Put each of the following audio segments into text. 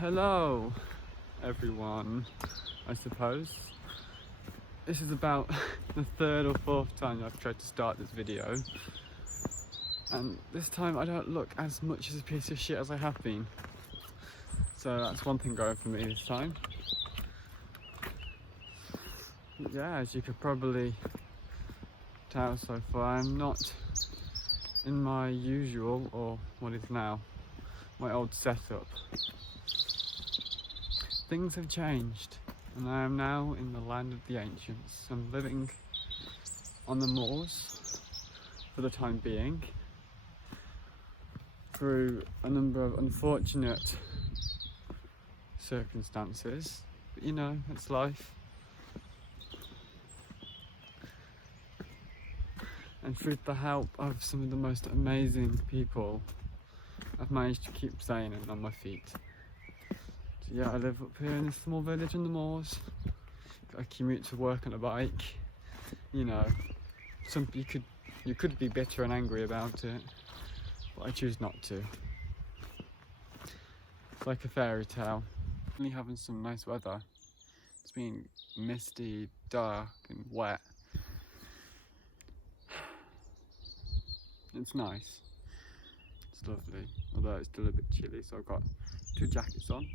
Hello everyone, I suppose. This is about the third or fourth time I've tried to start this video, and this time I don't look as much as a piece of shit as I have been. So that's one thing going for me this time. Yeah, as you could probably tell so far, I'm not in my usual, or what is now, my old setup. Things have changed, and I am now in the land of the ancients. I'm living on the moors for the time being, through a number of unfortunate circumstances, but you know, it's life. And through the help of some of the most amazing people, I've managed to keep sane and on my feet. So yeah, I live up here in a small village in the moors. I commute to work on a bike. You know, you could be bitter and angry about it, but I choose not to. It's like a fairy tale. Only having some nice weather. It's been misty, dark and wet. It's nice. It's lovely, although it's still a bit chilly, so I've got 2 jackets on.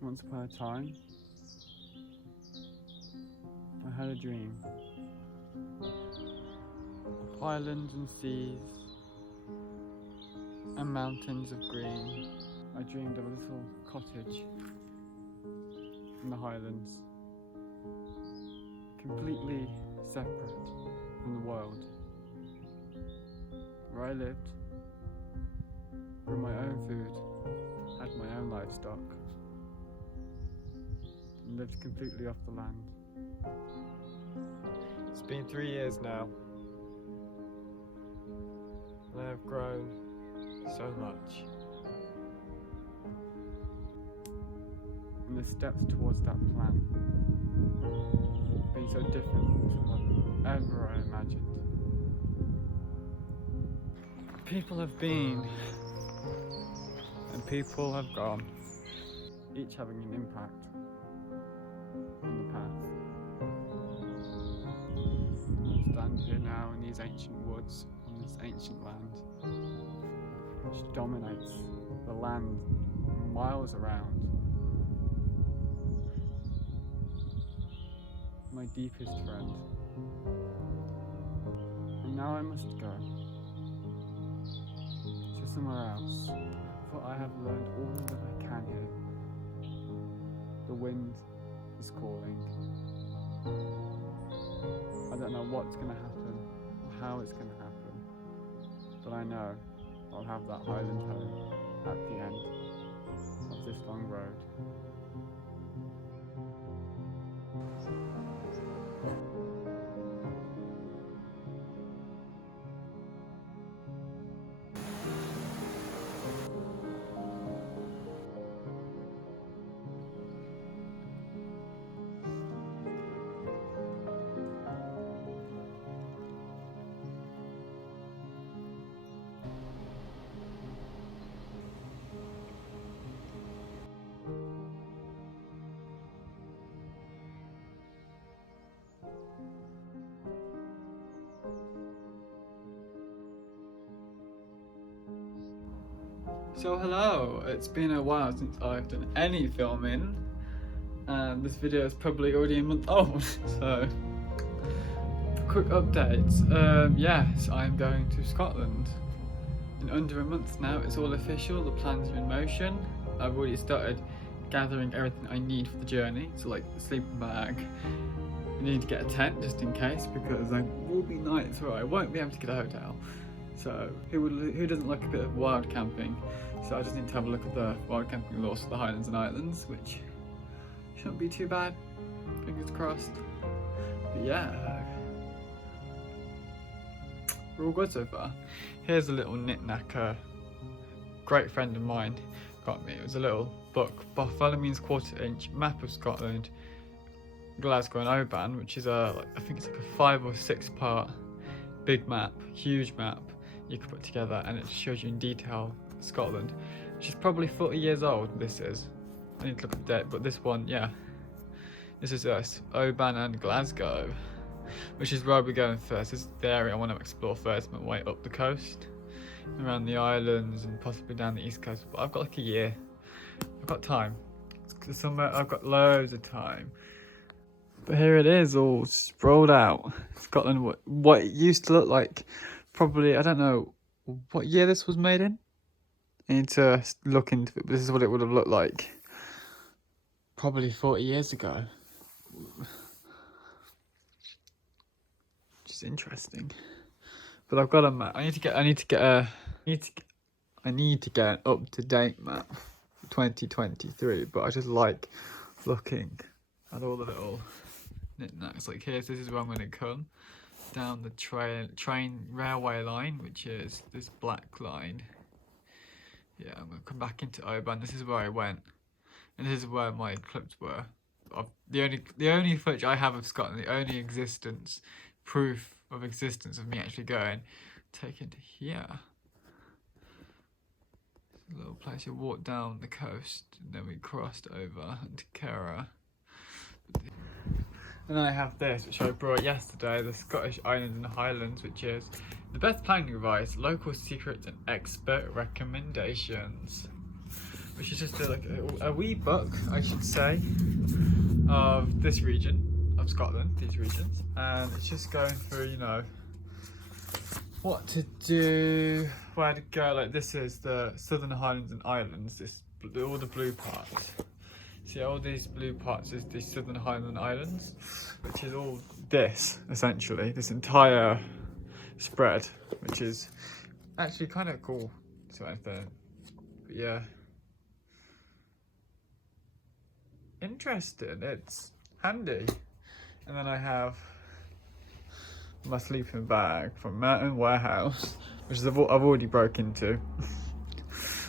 Once upon a time, I had a dream of highlands and seas and mountains of green. I dreamed of a little cottage in the highlands, completely separate from the world, where I lived, grew my own food, had my own livestock, and lived completely off the land. It's been 3 years now, and I have grown so much. And the steps towards that plan have been so different from whatever I imagined. People have been, and people have gone, each having an impact on the path. I stand here now in these ancient woods, on this ancient land, which dominates the land miles around. My deepest friend. And now I must go to somewhere else, for I have learned all that I can here. The wind is calling. I don't know what's going to happen, or how it's going to happen, but I know I'll have that highland home at the end of this long road. So hello, it's been a while since I've done any filming, and this video is probably already a month old, so quick update. Yes, I'm going to Scotland in under a month now. It's all official, the plans are in motion. I've already started gathering everything I need for the journey, so like the sleeping bag. I need to get a tent just in case, because there will be nights where I won't be able to get a hotel. So who doesn't like a bit of wild camping? So I just need to have a look at the wild camping laws for the Highlands and Islands, which shouldn't be too bad, fingers crossed. But yeah, we're all good so far. Here's a little knick-knack a great friend of mine got me. It was a little book, Bartholomew's quarter-inch map of Scotland, Glasgow and Oban, which is I think it's like a 5 or 6 part big map, huge map you can put together, and it shows you in detail Scotland, which is probably 40 years old. This is I need to look at the date, but this one, yeah. This is us, Oban and Glasgow, which is where I'll be going first. This is the area I want to explore first, my way up the coast, around the islands and possibly down the east coast. But I've got like a year. I've got time. Somewhere I've got loads of time. But here it is, all sprawled out. Scotland, what it used to look like, probably, I don't know what year this was made in. I need to look into it, but this is what it would have looked like probably 40 years ago. Which is interesting. But I've got a map. I need to get an up-to-date map for 2023, but I just like looking at all the little knickknacks. Like this is where I'm going to come down the train railway line, which is this black line. Yeah, I'm going to come back into Oban. This is where I went, and this is where my clips were. The only footage I have of Scotland, the only proof of existence of me actually going, taken to here. A little place you walk down the coast, and then we crossed over to Kerra. And then I have this, which I brought yesterday, the Scottish Islands and Highlands, which is the best planning advice, local secrets and expert recommendations. Which is just a wee book, I should say, of this region, of Scotland, these regions. And it's just going through, you know, what to do, where to go. Like this is the Southern Highlands and Islands, all the blue parts. See, all these blue parts is the Southern Highland Islands, which is all this, essentially, this entire spread, which is actually kind of cool to anything. But yeah. Interesting, it's handy. And then I have my sleeping bag from Mountain Warehouse, which I've already broke into.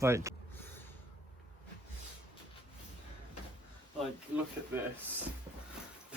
Like, look at this.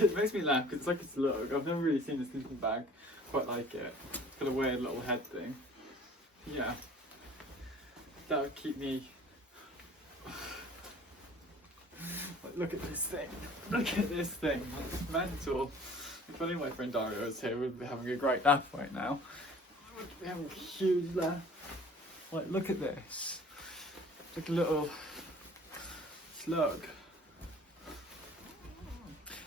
It makes me laugh because it's like it's look. I've never really seen a sleeping bag. Quite like it. It's got a weird little head thing. Yeah, that would keep me. Like, look at this thing. Look at this thing. It's mental. If only my friend Dario was here, we'd be having a great laugh right now. We'd be having a huge laugh. Like, look at this. It's like a little slug.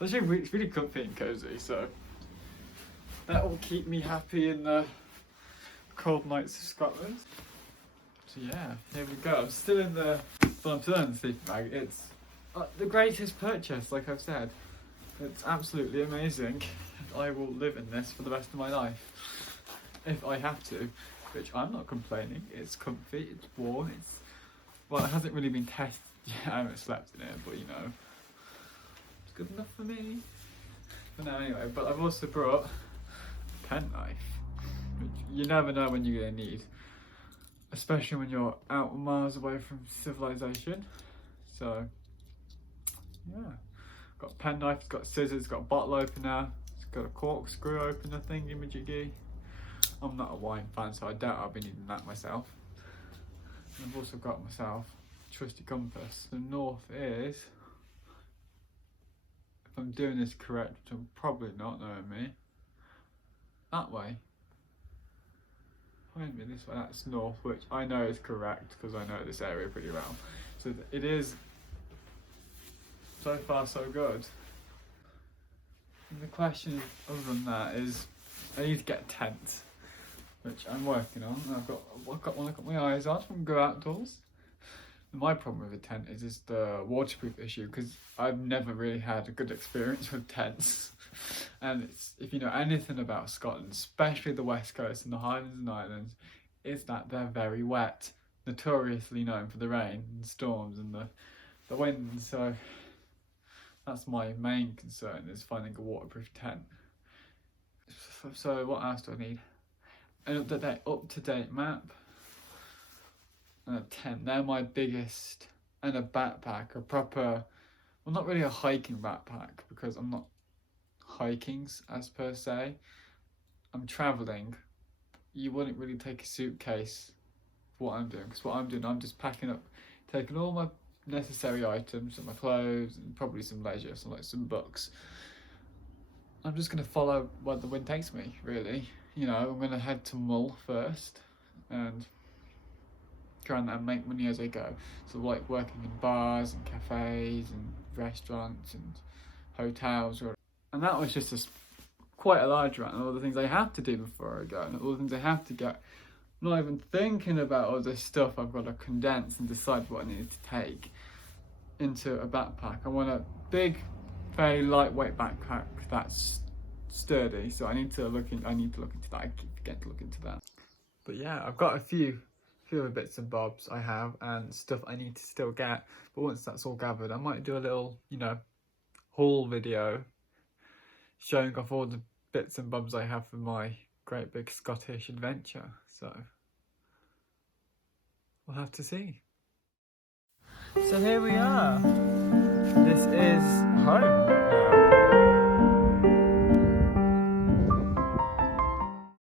It's actually it's really comfy and cozy, so that will keep me happy in the cold nights of Scotland. So yeah, here we go. I'm still in the sleeping bag. It's the greatest purchase, like I've said. It's absolutely amazing. I will live in this for the rest of my life if I have to, which I'm not complaining. It's comfy, it's warm, well, it hasn't really been tested yet. I haven't slept in it, but you know, it's good enough for me for now anyway. But I've also brought a penknife, which you never know when you're going to need, especially when you're out miles away from civilization. So yeah, got a penknife, it's got scissors, it's got a bottle opener, it's got a corkscrew opener thingy-majiggy. I'm not a wine fan, so I doubt I'll be needing that myself. And I've also got myself a trusty compass. The north is, if I'm doing this correct, which I'm probably not, knowing me, that way. Wait a minute, this way, that's north, which I know is correct because I know this area pretty well. So it is, so far so good. And the question other than that is, I need to get a tent, which I'm working on. I've got my eyes on from Go Outdoors. And my problem with a tent is the waterproof issue, because I've never really had a good experience with tents. And if you know anything about Scotland, especially the west coast and the Highlands and Islands, is that they're very wet, notoriously known for the rain and storms and the wind. So that's my main concern, is finding a waterproof tent. So what else do I need? An up-to-date map and a tent. They're my biggest, and a backpack, a proper, well, not really a hiking backpack, because I'm not hiking as per se. I'm traveling. You wouldn't really take a suitcase for what I'm doing, because what I'm doing, I'm just packing up, taking all my necessary items, so my clothes and probably some leisure, so like some books. I'm just gonna follow where the wind takes me, really. You know, I'm gonna head to Mull first and try and make money as I go. So like working in bars and cafes and restaurants and hotels, and that was just quite a large amount of all the things I have to do before I go and all the things I have to get. I'm not even thinking about all this stuff I've got to condense and decide what I need to take into a backpack. I want a big, very lightweight backpack that's sturdy, so I need to look into that. I keep forgetting to look into that. But yeah, I've got a few other bits and bobs I have and stuff I need to still get. But once that's all gathered, I might do a little, you know, haul video showing off all the bits and bobs I have for my great big Scottish adventure. So we'll have to see. So here we are. This is home now.